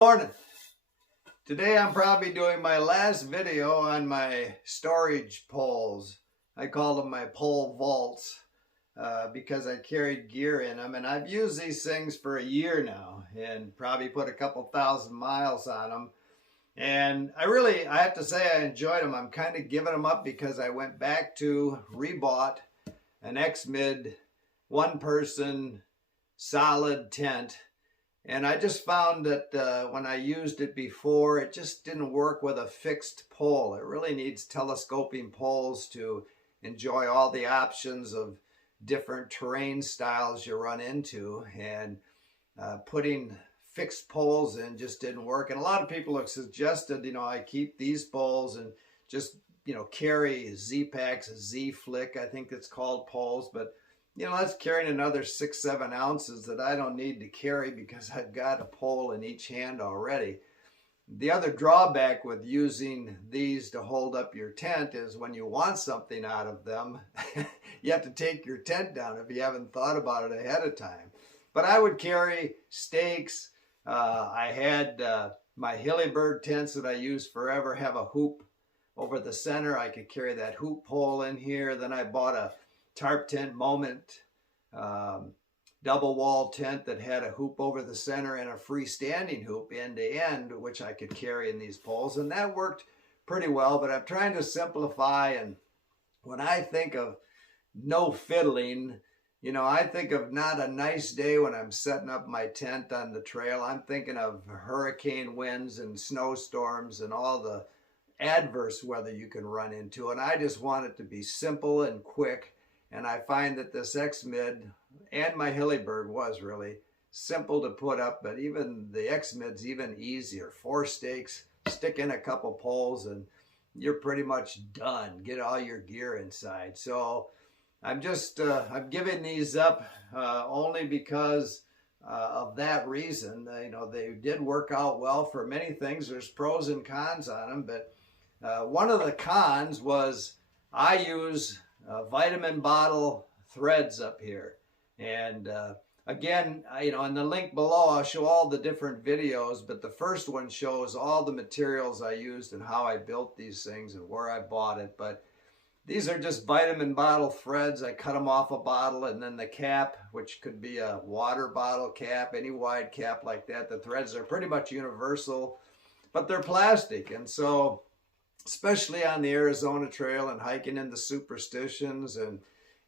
Morning. Today I'm probably doing my last video on my storage poles. I call them my pole vaults because I carried gear in them, and I've used these things for a year now and probably put a couple thousand miles on them. And I have to say I enjoyed them. I'm kind of giving them up because I went back to rebought an X-Mid one-person solid tent. And I just found that when I used it before, it just didn't work with a fixed pole. It really needs telescoping poles to enjoy all the options of different terrain styles you run into. And putting fixed poles in just didn't work. And a lot of people have suggested, I keep these poles and just, carry Z-Packs, Z-Flick, I think it's called, poles. But that's carrying another 6-7 ounces that I don't need to carry because I've got a pole in each hand already. The other drawback with using these to hold up your tent is when you want something out of them, you have to take your tent down if you haven't thought about it ahead of time. But I would carry stakes. I had my Hillybird tents that I used forever have a hoop over the center. I could carry that hoop pole in here. Then I bought a tarp tent Moment double wall tent that had a hoop over the center and a freestanding hoop end to end, which I could carry in these poles, and that worked pretty well. But I'm trying to simplify, and when I think of no fiddling, I think of not a nice day when I'm setting up my tent on the trail. I'm thinking of hurricane winds and snowstorms and all the adverse weather you can run into, and I just want it to be simple and quick. And I find that this X-Mid and my Hillybird was really simple to put up, but even the X-Mid's even easier. 4 stakes, stick in a couple poles, and you're pretty much done. Get all your gear inside. So I'm giving these up only because of that reason. They did work out well for many things. There's pros and cons on them, but one of the cons was I use vitamin bottle threads up here. And again, in the link below, I'll show all the different videos, but the first one shows all the materials I used and how I built these things and where I bought it. But these are just vitamin bottle threads. I cut them off a bottle, and then the cap, which could be a water bottle cap, any wide cap like that. The threads are pretty much universal, but they're plastic. And so especially on the Arizona Trail and hiking in the Superstitions and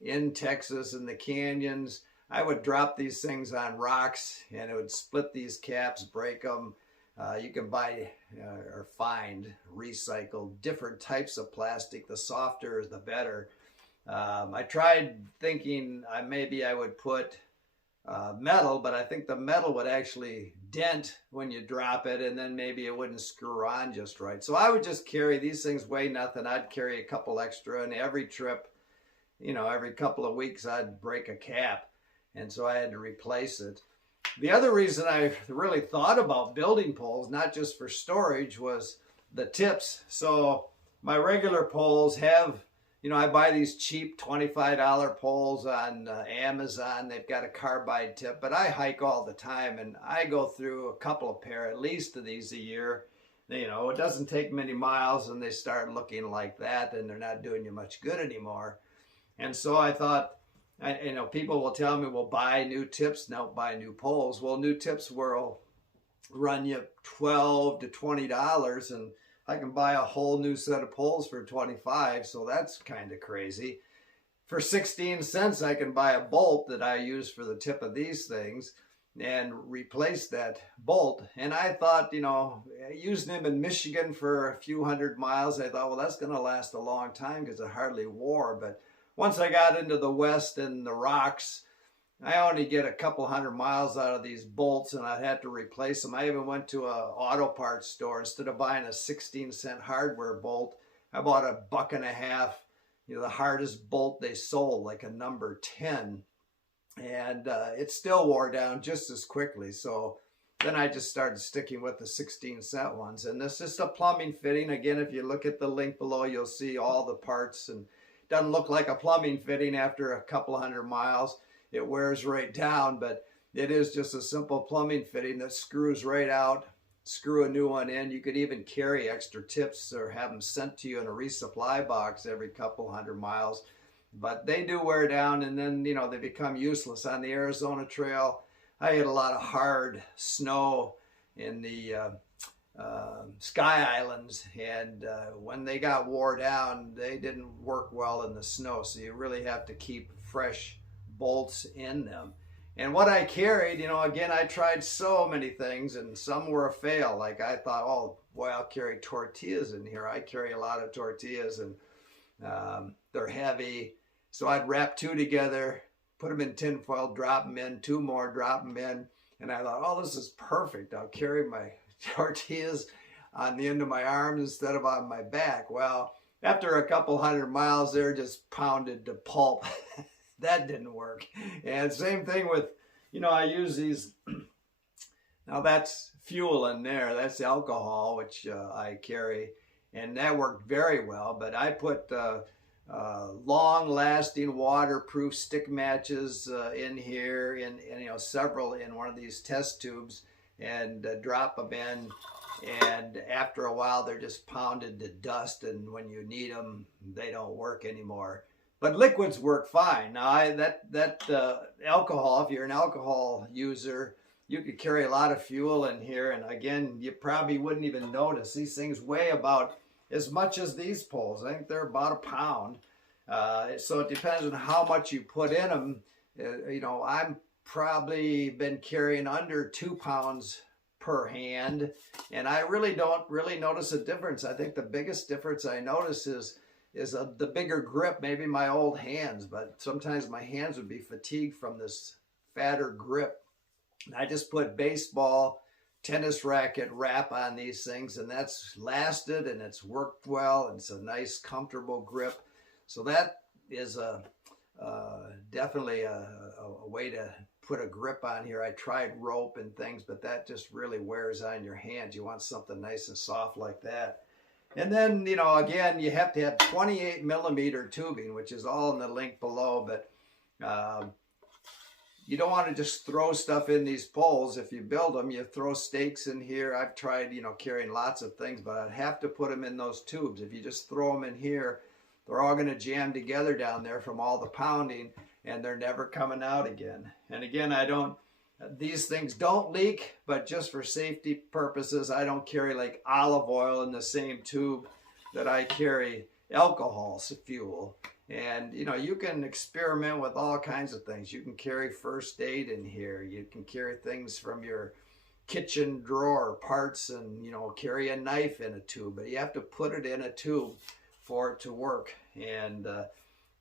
in Texas and the canyons, I would drop these things on rocks and it would split these caps, break them. You can buy or find recycled different types of plastic. The softer, the better. I tried thinking maybe I would put metal, but I think the metal would actually dent when you drop it, and then maybe it wouldn't screw on just right. So I would just carry these things, weigh nothing. I'd carry a couple extra, and every trip, every couple of weeks I'd break a cap, and so I had to replace it. The other reason I really thought about building poles, not just for storage, was the tips. So my regular poles have, I buy these cheap $25 poles on Amazon. They've got a carbide tip, but I hike all the time, and I go through a couple of pair, at least, of these a year. It doesn't take many miles, and they start looking like that, and they're not doing you much good anymore. And so I thought, people will tell me, well, buy new tips, don't buy new poles. Well, new tips will run you $12 to $20, and I can buy a whole new set of poles for $25, so that's kind of crazy. For 16 cents, I can buy a bolt that I use for the tip of these things and replace that bolt. And I thought, using them in Michigan for a few hundred miles, I thought, well, that's going to last a long time because it hardly wore. But once I got into the West and the rocks, I only get a couple hundred miles out of these bolts, and I'd have to replace them. I even went to an auto parts store. Instead of buying a 16-cent hardware bolt, I bought $1.50, the hardest bolt they sold, like a number 10. And it still wore down just as quickly. So then I just started sticking with the 16-cent ones. And this is a plumbing fitting. Again, if you look at the link below, you'll see all the parts. And it doesn't look like a plumbing fitting after a couple hundred miles. It wears right down, but it is just a simple plumbing fitting that screws right out screw a new one in. You could even carry extra tips or have them sent to you in a resupply box every couple hundred miles. But they do wear down, and then, you know, they become useless. On the Arizona Trail, I had a lot of hard snow in the Sky Islands, and when they got wore down, they didn't work well in the snow. So you really have to keep fresh bolts in them. And what I carried, you know, again, I tried so many things, and some were a fail. Like I thought, oh boy, I'll carry tortillas in here. I carry a lot of tortillas, and they're heavy. So I'd wrap two together, put them in tinfoil, drop them in, two more, drop them in. And I thought, oh, this is perfect. I'll carry my tortillas on the end of my arms instead of on my back. Well, after a couple hundred miles, they're just pounded to pulp. That didn't work. And same thing with, you know, I use these. Now that's fuel in there. That's alcohol, which I carry. And that worked very well. But I put long-lasting waterproof stick matches in here, and you know, several in one of these test tubes, and drop them in. And after a while, they're just pounded to dust, and when you need them, they don't work anymore. But liquids work fine. Now, that alcohol, if you're an alcohol user, you could carry a lot of fuel in here, and again, you probably wouldn't even notice. These things weigh about as much as these poles. I think they're about a pound. So it depends on how much you put in them. You know, I'm probably been carrying under 2 pounds per hand, and I really don't notice a difference. I think the biggest difference I notice is the bigger grip, maybe my old hands, but sometimes my hands would be fatigued from this fatter grip. And I just put baseball, tennis racket wrap on these things, and that's lasted, and it's worked well, and it's a nice, comfortable grip. So that is definitely a way to put a grip on here. I tried rope and things, but that just really wears on your hands. You want something nice and soft like that. And then, you know, again, you have to have 28 millimeter tubing, which is all in the link below, but you don't want to just throw stuff in these poles. If you build them, you throw stakes in here. I've tried, you know, carrying lots of things, but I'd have to put them in those tubes. If you just throw them in here, they're all going to jam together down there from all the pounding, and they're never coming out again. And again, these things don't leak, but just for safety purposes, I don't carry like olive oil in the same tube that I carry alcohol fuel. And, you know, you can experiment with all kinds of things. You can carry first aid in here. You can carry things from your kitchen drawer, parts, and, you know, carry a knife in a tube. But you have to put it in a tube for it to work. And,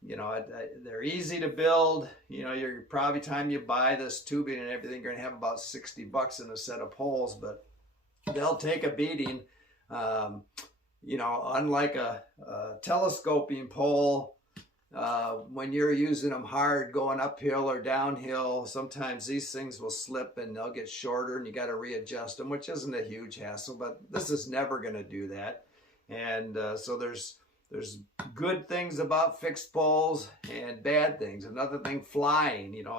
you know, they're easy to build. You know, you're probably, time you buy this tubing and everything, you're going to have about $60 in a set of poles, but they'll take a beating. You know, unlike a telescoping pole, when you're using them hard going uphill or downhill, sometimes these things will slip and they'll get shorter, and you got to readjust them, which isn't a huge hassle, but this is never going to do that. And so there's good things about fixed poles and bad things. Another thing, flying. You know,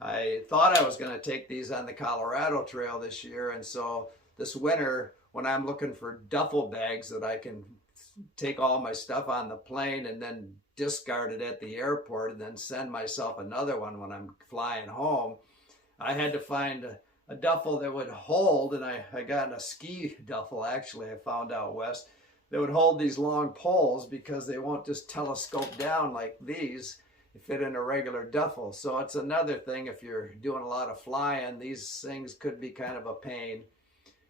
I thought I was going to take these on the Colorado Trail this year, and so this winter, when I'm looking for duffel bags that I can take all my stuff on the plane and then discard it at the airport and then send myself another one when I'm flying home, I had to find a duffel that would hold, and I got a ski duffel, actually, I found out west, that would hold these long poles, because they won't just telescope down like these. They fit in a regular duffel. So it's another thing, if you're doing a lot of flying, these things could be kind of a pain.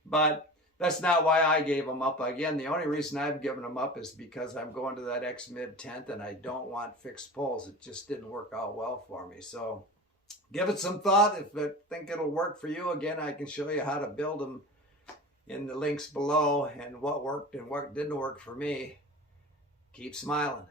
But that's not why I gave them up. Again, the only reason I've given them up is because I'm going to that X-Mid tent and I don't want fixed poles. It just didn't work out well for me. So give it some thought. If you think it'll work for you, again, I can show you how to build them in the links below, and what worked and what didn't work for me. Keep smiling.